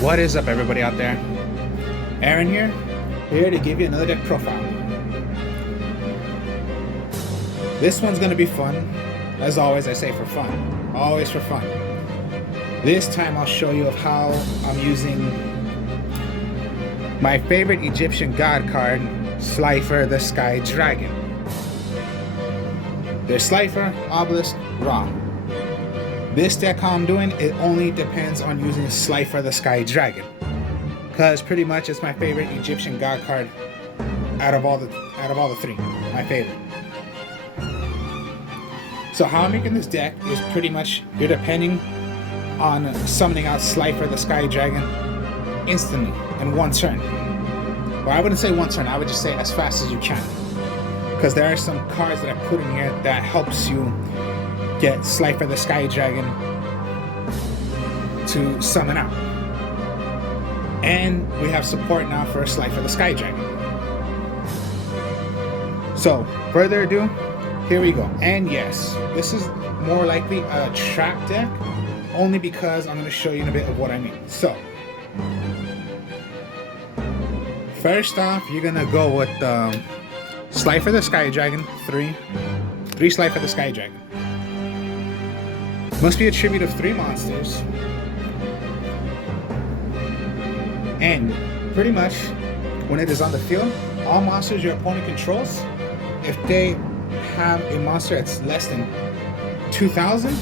What is up, everybody out there? Aaron here to give you another deck profile. This one's gonna be fun. As always, I say for fun. Always for fun. This time I'll show you of how I'm using my favorite Egyptian god card, Slifer the Sky Dragon. There's Slifer, Obelisk, Ra. This deck, how I'm doing, it only depends on using Slifer the Sky Dragon, because pretty much it's my favorite Egyptian god card out of all the three. My favorite. So how I'm making this deck is pretty much you're depending on summoning out Slifer the Sky Dragon instantly in one turn. Well, I wouldn't say one turn, I would just say as fast as you can, because there are some cards that I put in here that helps you get Slifer the Sky Dragon to summon out. And we have support now for Slifer the Sky Dragon. So, further ado, here we go. And yes, this is more likely a trap deck, only because I'm going to show you in a bit of what I mean. So, first off, you're going to go with Slifer the Sky Dragon, three Slifer the Sky Dragon. Must be a tribute of 3 monsters. And pretty much when it is on the field, all monsters your opponent controls, if they have a monster that's less than 2,000,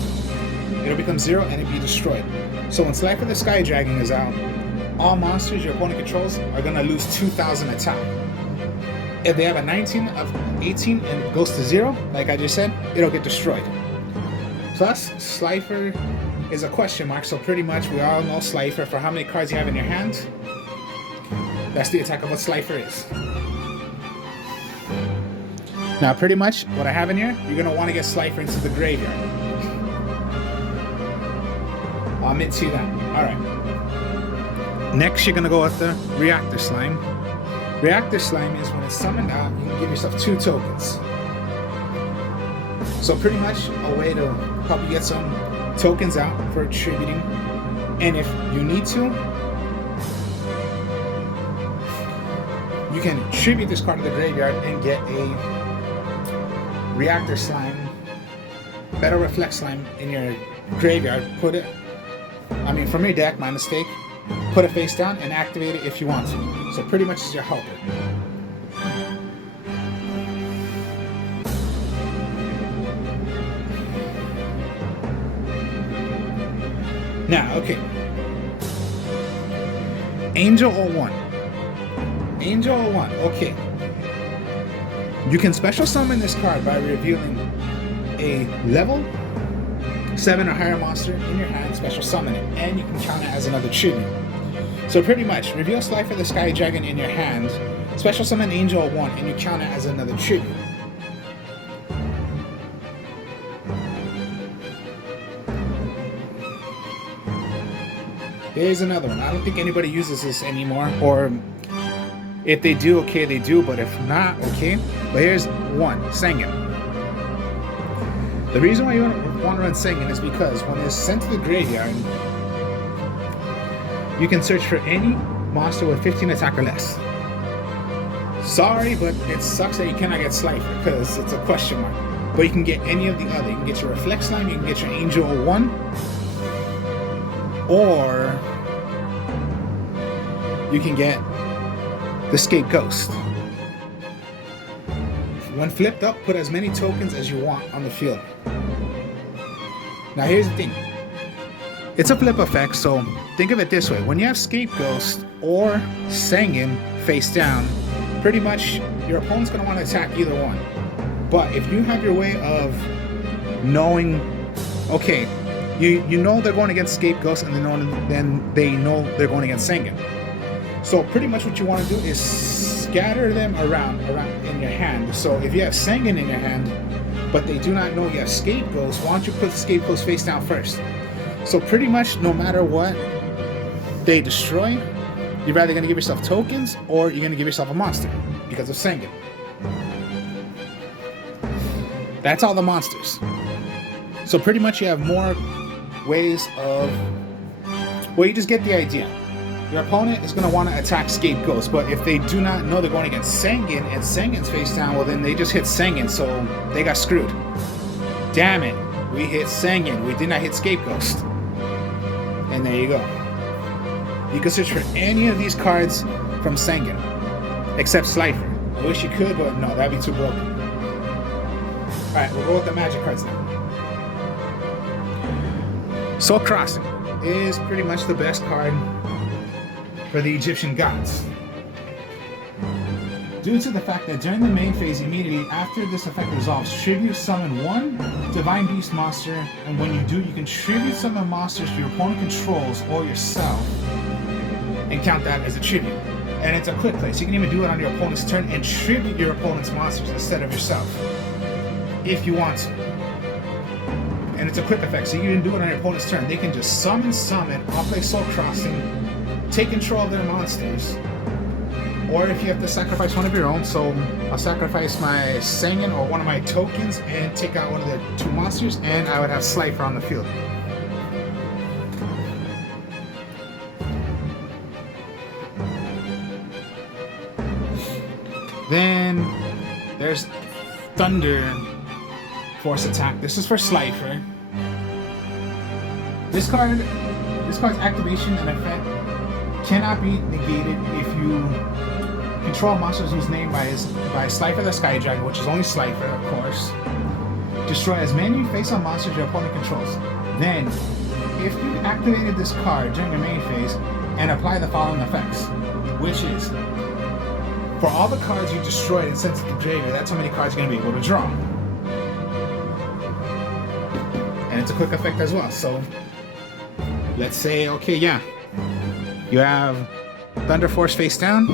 it'll become 0 and it'll be destroyed. So when Slifer the Sky Dragon is out, all monsters your opponent controls are gonna lose 2,000 attack. If they have a 19 of 18 and it goes to 0, like I just said, it'll get destroyed. Plus, Slifer is a question mark, so pretty much we all know Slifer for how many cards you have in your hand. That's the attack of what Slifer is. Now, pretty much what I have in here, you're gonna want to get Slifer into the graveyard. I'll admit to you that. Alright. Next, you're gonna go with the Reactor Slime. Reactor Slime is when it's summoned out, you can give yourself 2 tokens. So pretty much a way to help you get some tokens out for tributing. And if you need to, you can tribute this card to the graveyard and get a Reactor Slime, Better Reflect Slime in your graveyard. Put it, from your deck, my mistake. Put it face down and activate it if you want to. So pretty much it's your helper. Now, okay. Angel 01. Angel 01, okay. You can special summon this card by revealing a level 7 or higher monster in your hand, special summon it, and you can count it as another tribute. So pretty much, reveal Slifer the Sky Dragon in your hand, special summon Angel 01, and you count it as another tribute. Here's another one. I don't think anybody uses this anymore, or if they do, okay, they do, but if not, okay. But here's one, Sengen. The reason why you want to run Sengen is because when it's sent to the graveyard, you can search for any monster with 15 attack or less. Sorry, but it sucks that you cannot get Slifer because it's a question mark. But you can get any of the other. You can get your Reflect Slime, you can get your Angel 01, or you can get the Escape Ghost. When flipped up, put as many tokens as you want on the field. Now here's the thing. It's a flip effect, so think of it this way. When you have Scapegoat or Sengen face down, pretty much your opponent's going to want to attack either one. But if you have your way of knowing, okay, you know they're going against Scapegoat, and then they know they're going against Sengen. So pretty much what you want to do is scatter them around in your hand. So if you have Sengen in your hand, but they do not know you have Scapegoat, why don't you put the Scapegoat face down first? So pretty much no matter what they destroy, you're either going to give yourself tokens or you're going to give yourself a monster because of Sengen. That's all the monsters. So pretty much you have more ways of, well, you just get the idea. Your opponent is going to want to attack Scapegoats, but if they do not know they're going against Sengen and Sengen's face down, well then they just hit Sengen, so they got screwed. Damn it, we hit Sengen, we did not hit Scapegoat. And there you go. You can search for any of these cards from Sengen, except Slifer. I wish you could, but no, that'd be too broken. Alright, we'll go with the magic cards now. Soul Crossing is pretty much the best card for the Egyptian gods, due to the fact that during the main phase, immediately after this effect resolves, tribute summon one Divine Beast monster, and when you do, you can tribute summon monsters your opponent controls or yourself, and count that as a tribute. And it's a quick play, so you can even do it on your opponent's turn and tribute your opponent's monsters instead of yourself, if you want to. And it's a quick effect, so you can do it on your opponent's turn. They can just summon, I'll play Soul Crossing, take control of their monsters, or if you have to sacrifice one of your own, so I'll sacrifice my Sengen or one of my tokens and take out one of the two monsters, and I would have Slifer on the field. Then there's Thunder Force Attack. This is for Slifer. This card's activation and effect cannot be negated if you control monsters whose name by Slifer the Sky Dragon, which is only Slifer, of course. Destroy as many face-on monsters your opponent controls. Then, if you activated this card during your main phase and apply the following effects, which is, for all the cards you destroyed and sent to the graveyard, that's how many cards you're going to be able to draw. And it's a quick effect as well, so let's say, okay, yeah, you have Thunder Force face down,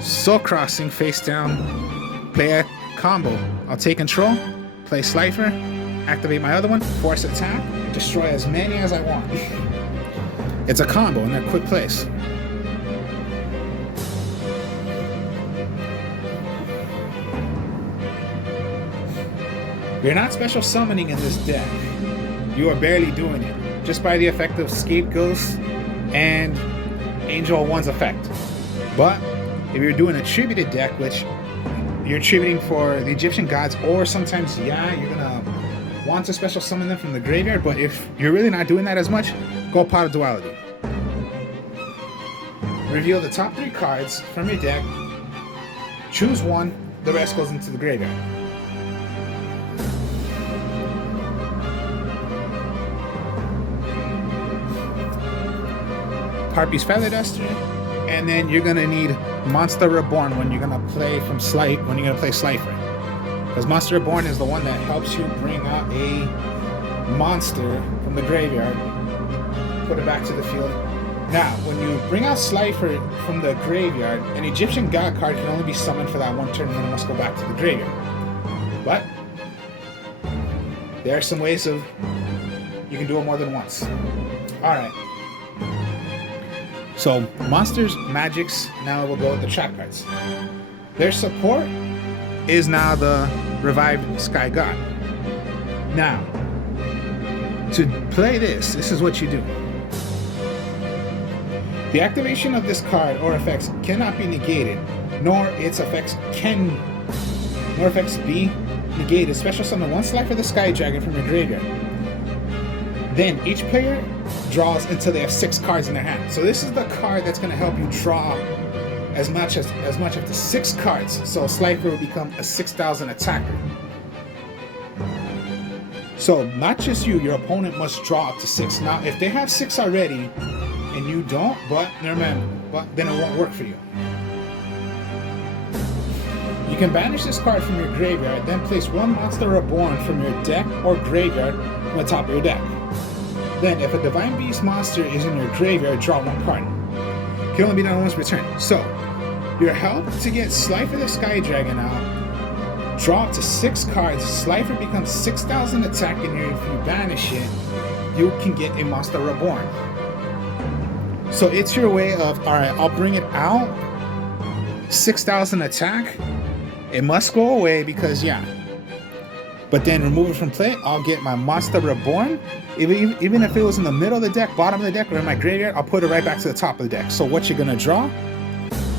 Soul Crossing face down, play a combo. I'll take control, play Slifer, activate my other one, Force Attack, destroy as many as I want. It's a combo in that quick place. You're not special summoning in this deck. You are barely doing it, just by the effect of Scapegoats and Angel 1's effect. But if you're doing a tributed deck, which you're tributing for the Egyptian gods, or sometimes, yeah, you're gonna want to special summon them from the graveyard, but if you're really not doing that as much, go Pot of Duality. Reveal the top 3 cards from your deck, choose one, the rest goes into the graveyard. Harpy's Feather Duster, and then you're gonna need Monster Reborn when you're gonna play Slifer, because Monster Reborn is the one that helps you bring out a monster from the graveyard, put it back to the field. Now, when you bring out Slifer from the graveyard, an Egyptian god card can only be summoned for that one turn, and then it must go back to the graveyard. But there are some ways of you can do it more than once. All right. So, monsters, magics, now we'll go with the trap cards. Their support is now the revived Sky God. Now, to play this is what you do. The activation of this card or effects cannot be negated, nor its effects be negated. Special summon one Slifer the Sky Dragon from your graveyard. Then each player draws until they have 6 cards in their hand. So this is the card that's going to help you draw as much of the 6 cards. So Slifer will become a 6,000 attacker. So not just you, your opponent must draw up to 6. Now, if they have 6 already and you don't, but then it won't work for you. You can banish this card from your graveyard, then place one Monster Reborn from your deck or graveyard on the top of your deck. Then, if a Divine Beast monster is in your graveyard, draw 1 card. It can only be done once per turn. So, your help to get Slifer the Sky Dragon out, draw up to 6 cards, Slifer becomes 6,000 attack, and if you banish it, you can get a Monster Reborn. So it's your way of, alright, I'll bring it out, 6,000 attack, it must go away because, yeah, But then remove it from play, I'll get my Monster Reborn. Even if it was in the middle of the deck, bottom of the deck, or in my graveyard, I'll put it right back to the top of the deck. So what you're gonna draw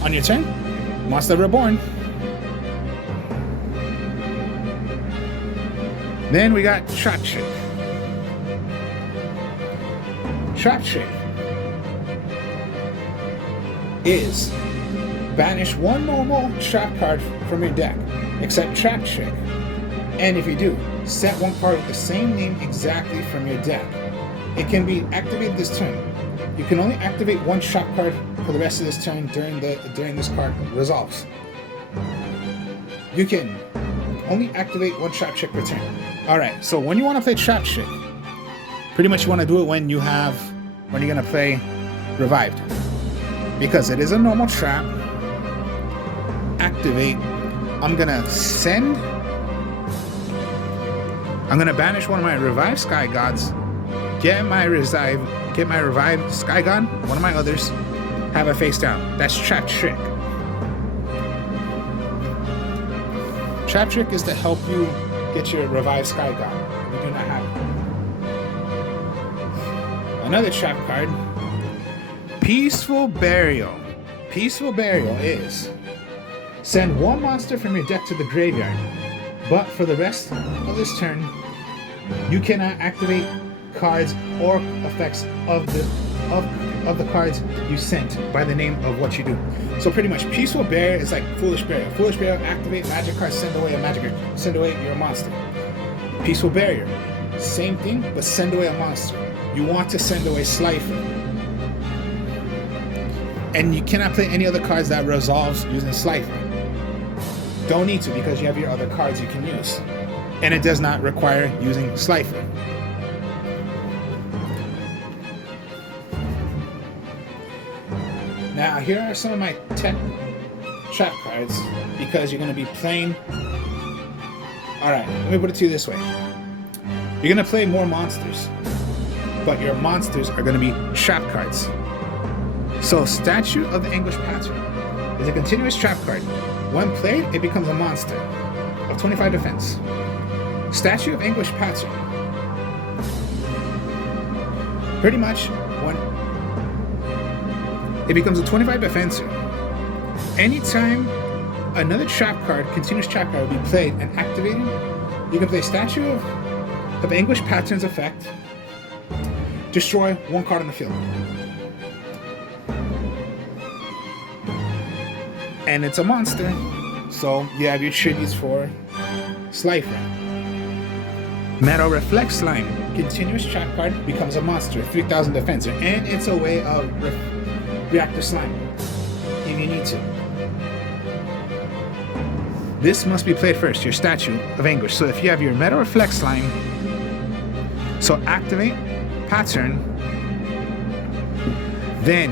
on your turn? Monster Reborn. Then we got Trap Trick. Trap Trick is banish one normal trap card from your deck, except Trap Trick. And if you do, set one card with the same name exactly from your deck. It can be activated this turn. You can only activate one trap card for the rest of this turn during this card resolves. You can only activate one Trap Trick per turn. Alright, so when you want to play Trap Trick, pretty much you want to do it when you're gonna play Revived. Because it is a normal trap. Activate. I'm gonna banish one of my Revived Sky Gods, get my Revived Sky God, one of my others, have a face down. That's Trap Trick. Trap Trick is to help you get your Revived Sky God. We do not have it. Another trap card, Peaceful Burial. Peaceful Burial is send one monster from your deck to the graveyard, but for the rest of this turn, you cannot activate cards or effects of the cards you sent by the name of what you do. So pretty much, Peaceful Burial is like Foolish Burial. Foolish Burial, activate magic card, send away your monster. Peaceful Burial, same thing, but send away a monster. You want to send away Slifer. And you cannot play any other cards that resolves using Slifer. Don't need to, because you have your other cards you can use. And it does not require using Slifer. Now, here are some of my 10 trap cards, because you're going to be playing... Alright, let me put it to you this way. You're going to play more monsters, but your monsters are going to be trap cards. So, Statue of the English Pattern is a continuous trap card. When played, it becomes a monster of 25 defense. Statue of English Pattern. Pretty much, when it becomes a 25 defenser, anytime another trap card, continuous trap card, will be played and activated, you can play Statue of English Pattern's effect, destroy one card on the field. And it's a monster, so you have your tributes for Slifer. Metal Reflect Slime, continuous trap card, becomes a monster, 3000 defense, and it's a way of reactor slime if you need to. This must be played first, your Statue of Anguish. So if you have your Metal Reflect Slime, so activate Pattern, then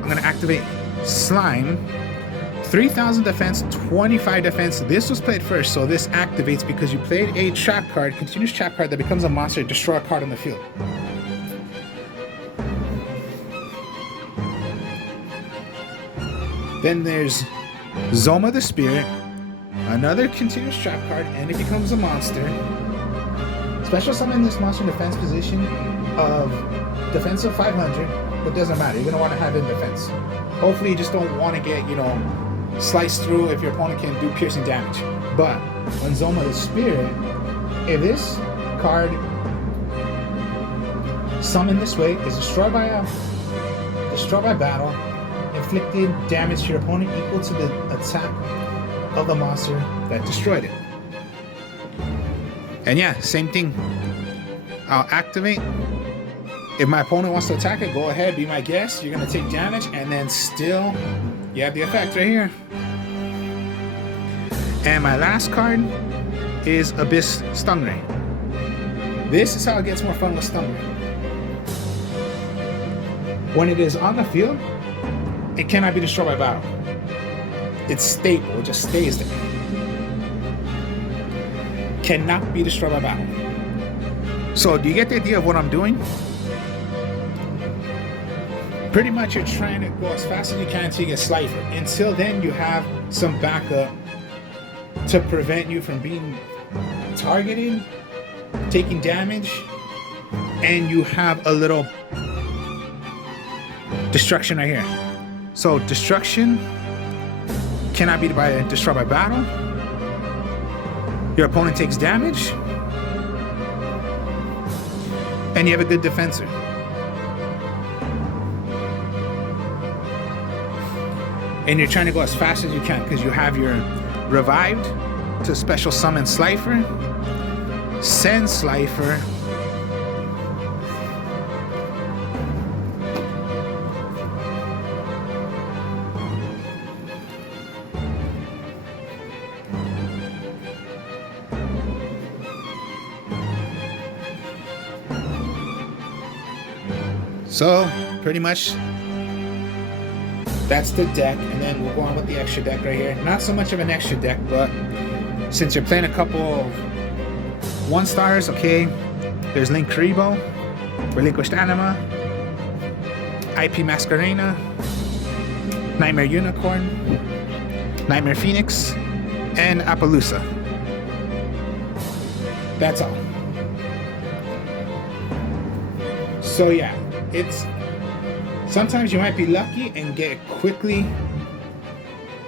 I'm going to activate Slime, 3000 defense, 25 defense. This was played first, so this activates because you played a trap card, continuous trap card that becomes a monster, destroy a card on the field. Then there's Zoma the Spirit, another continuous trap card, and it becomes a monster. Special summon this monster in defense position of defense of 500, but doesn't matter. You're going to want to have it in defense. Hopefully you just don't want to get, sliced through if your opponent can do piercing damage. But when Zoma the Spirit, if this card summoned this way is destroyed by battle, inflicted damage to your opponent equal to the attack of the monster that destroyed it. And yeah, same thing. I'll activate. If my opponent wants to attack it, go ahead, be my guest. You're going to take damage, and then still, you have the effect right here. And my last card is Abyss Stingray. This is how it gets more fun with Stingray. When it is on the field, it cannot be destroyed by battle. It's stable, it just stays there. Cannot be destroyed by battle. So, do you get the idea of what I'm doing? Pretty much you're trying to go as fast as you can until you get Slifer. Until then, you have some backup to prevent you from being targeted, taking damage, and you have a little destruction right here. So destruction cannot be destroyed by battle. Your opponent takes damage, and you have a good defensor. And you're trying to go as fast as you can because you have your revived to special summon Slifer, send Slifer, so pretty much that's the deck, and then we'll go on with the extra deck right here. Not so much of an extra deck, but since you're playing a couple of 1-stars, okay, there's Link Karibo, Relinquished Anima, IP Masquerena, Nightmare Unicorn, Nightmare Phoenix, and Appaloosa. That's all. So yeah, it's sometimes you might be lucky and get quickly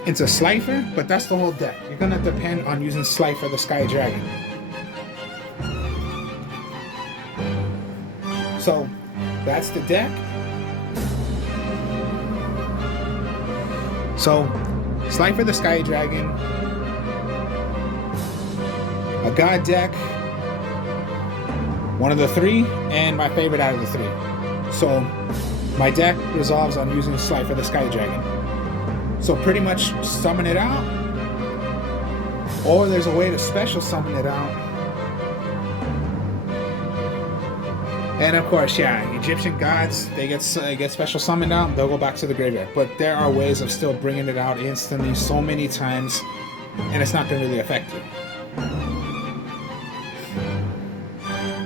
into Slifer, but that's the whole deck. You're gonna depend on using Slifer the Sky Dragon. So that's the deck. So Slifer the Sky Dragon, a god deck, one of the 3, and my favorite out of the 3. So my deck resolves on using Slifer the Sky Dragon. So pretty much summon it out, or there's a way to special summon it out. And of course, yeah, Egyptian gods, they get special summoned out, they'll go back to the graveyard. But there are ways of still bringing it out instantly so many times, and it's not going to really affect you.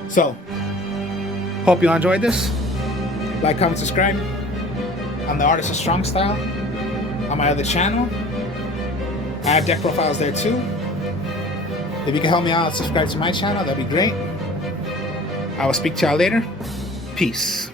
So, hope you all enjoyed this. Like, comment, subscribe. I'm the Artist of Strong Style on my other channel. I have deck profiles there too. If you can help me out, subscribe to my channel, that'd be great. I will speak to y'all later. Peace.